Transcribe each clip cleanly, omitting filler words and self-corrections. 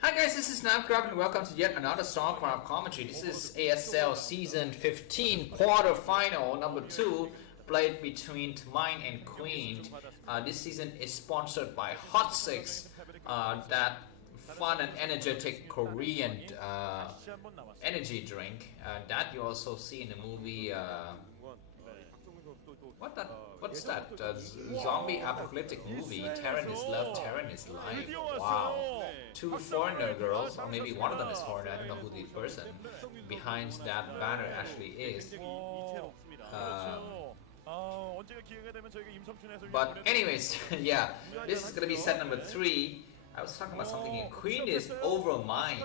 Hi guys, this is Starcraft and welcome to yet another Starcraft commentary. This is ASL Season 15 quarter-final number 2 played between Mine and Queen. This season is sponsored by Hot 6, that fun and energetic Korean energy drink that you also see in the movie. What's that? Zombie apocalyptic movie? Terran is love, Terran is life. Wow. Two foreigner girls, or maybe one of them is foreigner. I don't know who the person behind that banner actually is. But anyways, yeah, this is gonna be set number 3. I was talking about something here. Queen is over mine.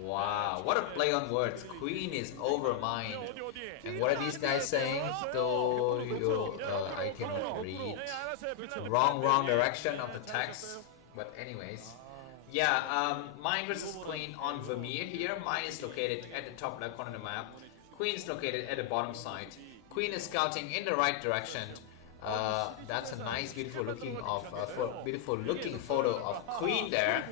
Wow, what a play on words. Queen is over mine. And what are these guys saying? Though I cannot read. Wrong direction of the text. But anyways. Yeah, mine versus Queen on Vermeer here. Mine is located at the top left corner of the map. Queen is located at the bottom side. Queen is scouting in the right direction. That's a nice, beautiful looking photo of Queen there.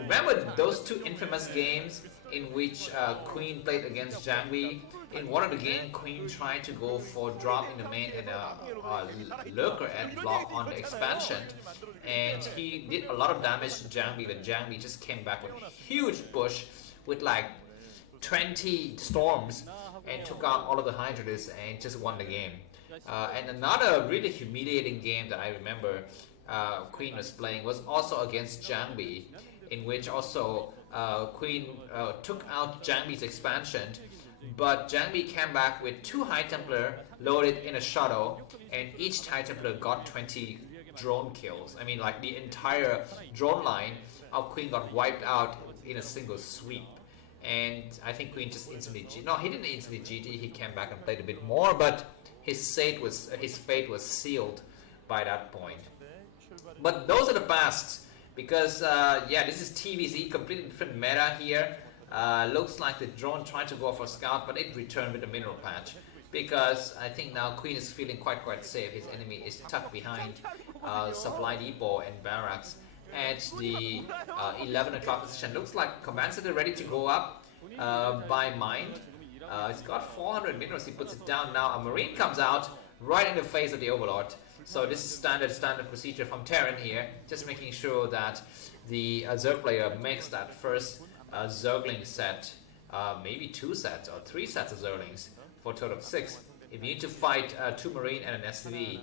Remember those two infamous games in which Queen played against Jangbi? In one of the games, Queen tried to go for drop in the main and lurker and block on the expansion, and he did a lot of damage to Jangbi, but Jangbi just came back with a huge push with like 20 storms and took out all of the Hydras and just won the game. And another really humiliating game that I remember Queen was playing was also against Jangbi, in which also Queen took out Jangbi's expansion, but Jangbi came back with 2 High Templar loaded in a shuttle, and each High Templar got 20 drone kills. I mean, like the entire drone line of Queen got wiped out in a single sweep. And I think Queen just instantly he didn't instantly GG, he came back and played a bit more, but his fate was sealed by that point. But those are the past, because yeah, this is TVZ, completely different meta here. Looks like the drone tried to go for scout, but it returned with a mineral patch, because I think now Queen is feeling quite safe. His enemy is tucked behind supply depot and barracks at the 11 o'clock position. Looks like Command Center ready to go up by Mind. It's got 400 minerals, he puts it down now. A Marine comes out right in the face of the Overlord. So this is standard procedure from Terran here, just making sure that the Zerg player makes that first Zergling set, maybe 2 sets or 3 sets of Zerglings for a total of 6. If you need to fight 2 Marine and an SV,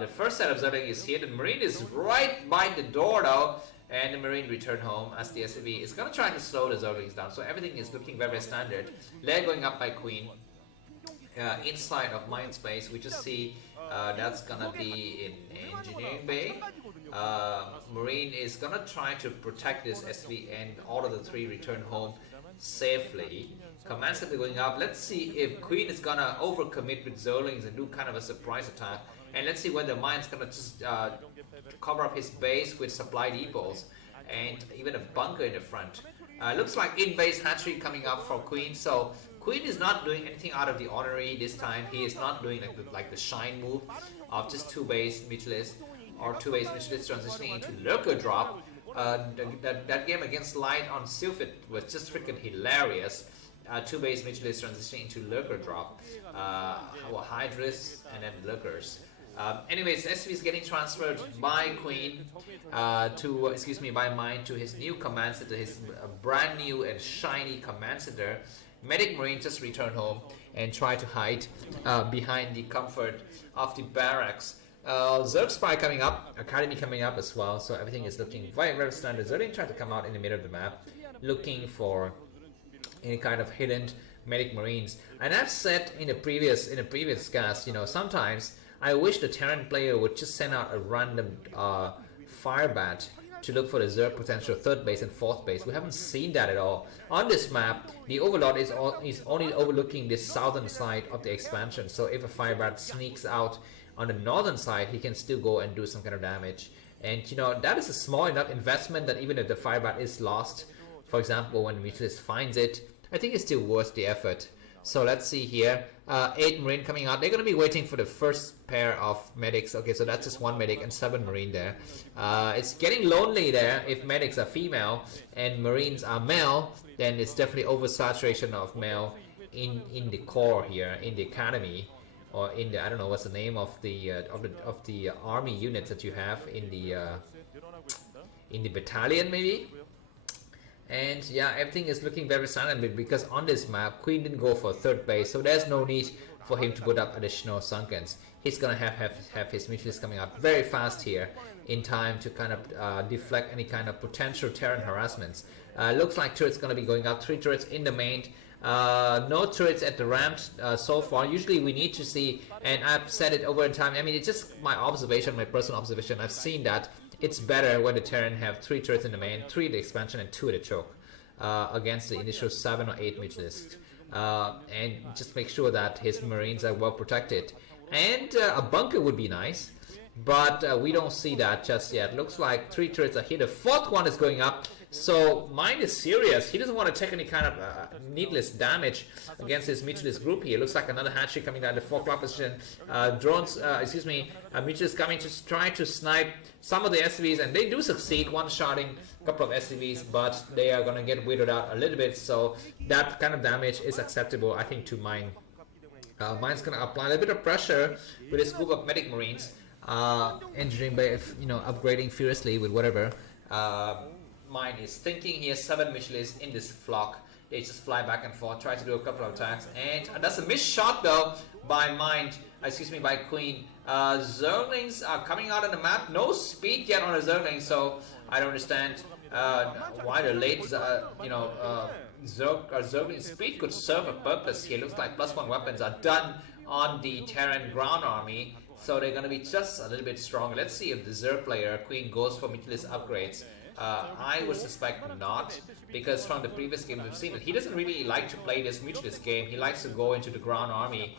the first set of Zergling is here. The Marine is right by the door though, and the Marine returned home as the SV is going to try to slow the Zerglings down. So everything is looking very standard. Lair going up by Queen. Inside of Mind Space, we just see that's gonna be in Engineering Bay. Marine is gonna try to protect this SV, and all of the 3 return home safely. Command Center going up. Let's see if Queen is gonna overcommit with Zerlings and do kind of a surprise attack. And let's see whether Mind's gonna just cover up his base with supply depots and even a bunker in the front. Looks like in-base hatchery coming up for Queen. So Queen is not doing anything out of the ordinary this time. He is not doing like the shine move of just 2-base Mitchellist or 2-base Mitchellist transitioning into lurker drop. That game against Light on Sylphid was just freaking hilarious. 2-base Mitchellist transitioning into lurker drop. Hydras and then lurkers. Anyways, SV is getting transferred by Queen by Mind to his new command center, his brand new and shiny command center. Medic Marine just returned home and tried to hide behind the comfort of the barracks. Zerg Spy coming up, Academy coming up as well, so everything is looking very standard. Zerg tried to come out in the middle of the map, looking for any kind of hidden Medic Marines. And I've said in a previous cast, you know, sometimes I wish the Terran player would just send out a random fire bat to look for the Zerg potential 3rd base and 4th base. We haven't seen that at all. On this map, the Overlord is only overlooking this southern side of the expansion, so if a Firebat sneaks out on the northern side, he can still go and do some kind of damage. And you know, that is a small enough investment that even if the Firebat is lost, for example, when Mutualist finds it, I think it's still worth the effort. So let's see here. 8 Marine coming out. They're going to be waiting for the first pair of medics. Okay, so that's just 1 medic and 7 Marine there. It's getting lonely there if medics are female and Marines are male. Then it's definitely oversaturation of male in the core here, in the academy, or in the, I don't know what's the name of the army units that you have in the battalion maybe. And yeah, everything is looking very silent because on this map, Queen didn't go for 3rd base, so there's no need for him to put up additional sunkens. He's gonna have his mutualists coming up very fast here in time to kind of deflect any kind of potential Terran harassments. Looks like turrets gonna be going up, 3 turrets in the main. No turrets at the ramps so far. Usually we need to see, and I've said it over in time, I mean, it's just my observation, my personal observation. I've seen that it's better when the Terran have 3 turrets in the main, 3 at the expansion and 2 at the choke against the initial 7 or 8 mutualists. And just make sure that his Marines are well protected. And a bunker would be nice, but we don't see that just yet. Looks like 3 turrets are here. The 4th one is going up. So Mind is serious. He doesn't want to take any kind of needless damage against his mutualist group here. Looks like another hatchery coming down the 4 o'clock position. Mutualists coming to try to snipe some of the SCVs, and they do succeed, one-shotting a couple of SCVs, but they are going to get weirded out a little bit. So that kind of damage is acceptable, I think, to Mind. Mind's going to apply a little bit of pressure with his group of medic Marines, engineering by, upgrading furiously with whatever. Mind is thinking. He has 7 mutualists in this flock. They just fly back and forth, try to do a couple of attacks, and that's a missed shot though by by Queen. Zerglings are coming out on the map. No speed yet on the Zerglings, so I don't understand why the late Zergling speed could serve a purpose here. Looks like +1 weapons are done on the Terran ground army, so they're going to be just a little bit stronger. Let's see if the Zerg player Queen goes for mutualist upgrades. I would suspect not, because from the previous games we've seen that he doesn't really like to play this mutualist game. He likes to go into the ground army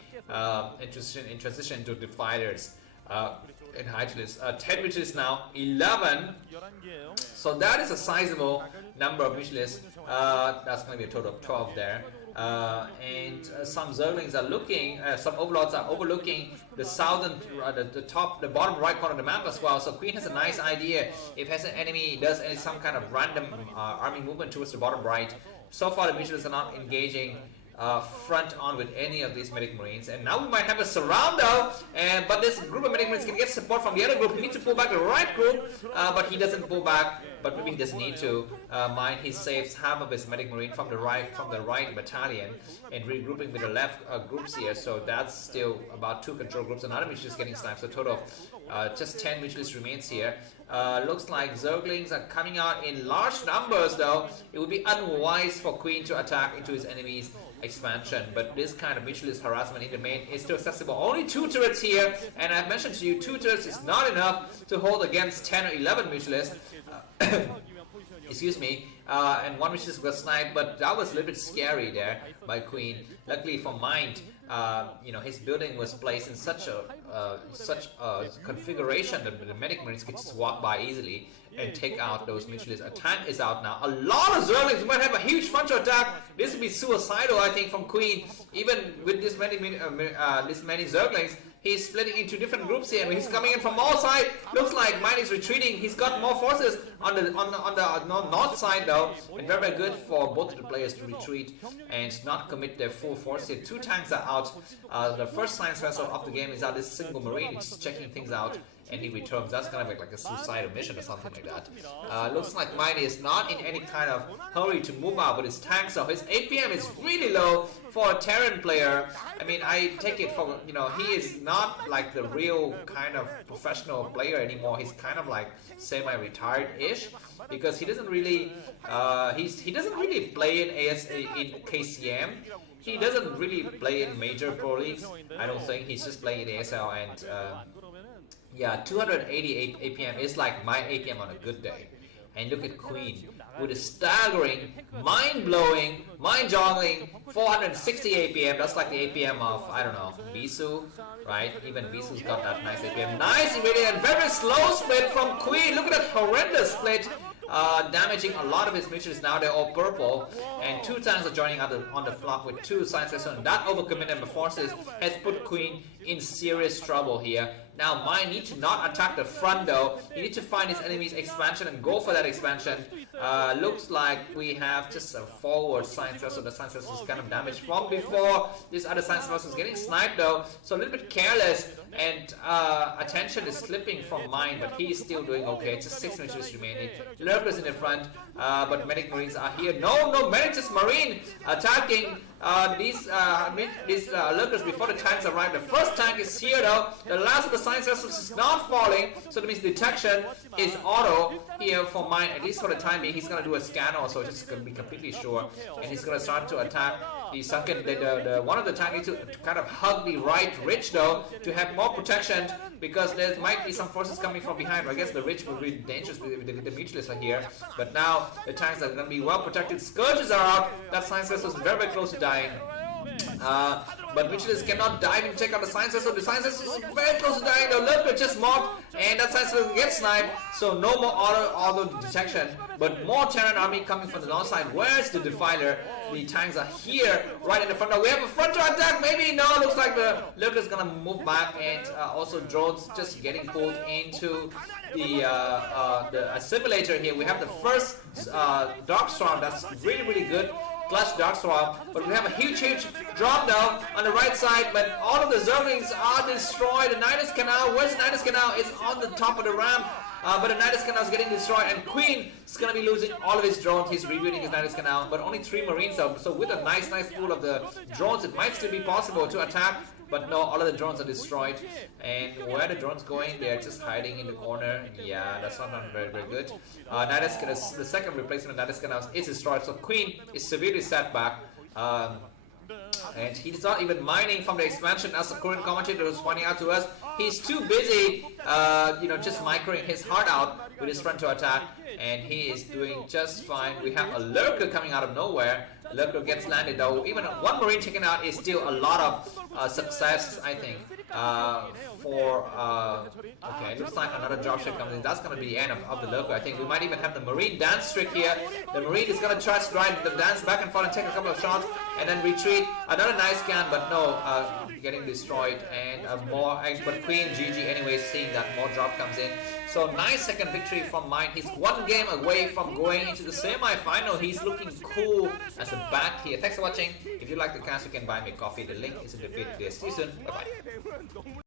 in transition to the fighters and mutualists. 10 mutualists now, 11. So that is a sizable number of mutualists. That's going to be a total of 12 there. And some Zerglings are looking, some Overlords are overlooking the southern, the bottom right corner of the map as well. So Queen has a nice idea if has an enemy does some kind of random army movement towards the bottom right. So far the mutualists are not engaging front on with any of these medic Marines, and now we might have a surround though, but this group of medic Marines can get support from the other group. He needs to pull back the right group, but he doesn't pull back, but maybe he doesn't need to. Mind, he saves half of his medic Marine from the right battalion and regrouping with the left groups here, so that's still about 2 control groups. Another mutualist getting sniped, so total just 10 mutualists remains here. Looks like Zerglings are coming out in large numbers though. It would be unwise for Queen to attack into his enemy's expansion, but this kind of mutualist harassment in the main is still accessible. Only 2 turrets here, and I've mentioned to you 2 turrets is not enough to hold against 10 or 11 mutualists. Excuse me, and 1 mutualist got sniped, but that was a little bit scary there by Queen. Luckily for Mind, his building was placed in such a configuration that the medic Marines could just walk by easily and take out those mutualists. A tank is out now. A lot of Zerglings might have a huge frontal attack. This would be suicidal, I think, from Queen. Even with this many Zerglings, he's splitting into different groups here, and he's coming in from all sides. Looks like Mind is retreating. He's got more forces on the north side though, and very, very good for both of the players to retreat and not commit their full force here. 2 tanks are out. The first science vessel of the game is out. This single Marine is just checking things out, and he returns. That's kind of like a suicidal mission or something like that. Looks like Mind is not in any kind of hurry to move out with his tanks, so his APM is really low for a Terran player. I mean, I take it for, he is not like the real kind of professional player anymore. He's kind of like semi-retired-ish, because he doesn't really he doesn't really play in KCM. He doesn't really play in major pro leagues. I don't think. He's just playing in ASL, and yeah, 288 APM is like my APM on a good day. And look at Queen with a staggering, mind-blowing, mind-joggling 460 APM. That's like the APM of, I don't know, Bisu, right? Even Bisu's got that nice APM. Nice immediate and very slow split from Queen. Look at that horrendous split. damaging a lot of his mutuals. Now they're all purple, and 2 tanks are joining on the flock with 2 science vessels. And that overcommitment of forces has put Queen in serious trouble here. Now Mine need to not attack the front though. You need to find his enemy's expansion and go for that expansion. Looks like we have just a forward science vessel. The science vessel is kind of damaged from before. This other science vessel is getting sniped though, so a little bit careless, and attention is slipping from Mine, but he is still doing okay. Just 6 minutes remaining. Lurkers in the front, but medic marines are here. No, medic, just marine attacking these lurkers before the tanks arrive. The first tank is here though. The last of the science vessels is not falling, so that means detection is auto here for Mine, at least for the time being. He's gonna do a scan also, just to be completely sure, and he's gonna start to attack the sunken. The one of the tanks needs to kind of hug the right ridge though to have more protection, because there might be some forces coming from behind. I guess the ridge will be dangerous with the mutualists are here, but now the tanks are going to be well protected. Scourges are out. That science vessel is very, very close to dying. But mutualists cannot dive and take out the science vessel. The science vessel is very close to dying. The lurker just mocked, and that science vessel gets sniped. So no more auto detection, but more Terran army coming from the north side. Where's the Defiler? The tanks are here, right in the front. Now we have a frontal attack. Maybe no. Looks like the lurker is gonna move back, and also drones just getting pulled into the assimilator here. We have the first Dark Storm. That's really, really good. Clutch Dark Storm, but we have a huge drop now on the right side, but all of the Zerglings are destroyed. The Nidus Canal, where's the Nidus Canal? It's on the top of the ramp, but the Nidus Canal is getting destroyed, and Queen is going to be losing all of his drones. He's rebuilding his Nidus Canal, but only 3 Marines out. So with a nice pool of the drones, it might still be possible to attack. But no, all of the drones are destroyed. And where are the drones going? They're just hiding in the corner. Yeah, that's not very, very good. Nidus Canal, the second replacement of Nidus Canal is destroyed. So Queen is severely set back. And he's not even mining from the expansion, as the current commentator was pointing out to us. He's too busy, just microing his heart out with his frontal attack, and he is doing just fine. We have a lurker coming out of nowhere. Lurker gets landed though. Even 1 marine taken out is still a lot of success, I think. Okay, it looks like another dropship comes in. That's going to be the end of the lurker. I think we might even have the marine dance trick here. The marine is going to try to drive the dance back and forth and take a couple of shots and then retreat. Another nice scan, but no, getting destroyed, and but Queen GG anyways, seeing that more drop comes in. So nice second victory from Mine. He's 1 game away from going into the semi-final. He's looking cool as a bat here. Thanks for watching. If you like the cast, you can buy me coffee. The link is in the video. See you soon. Bye bye.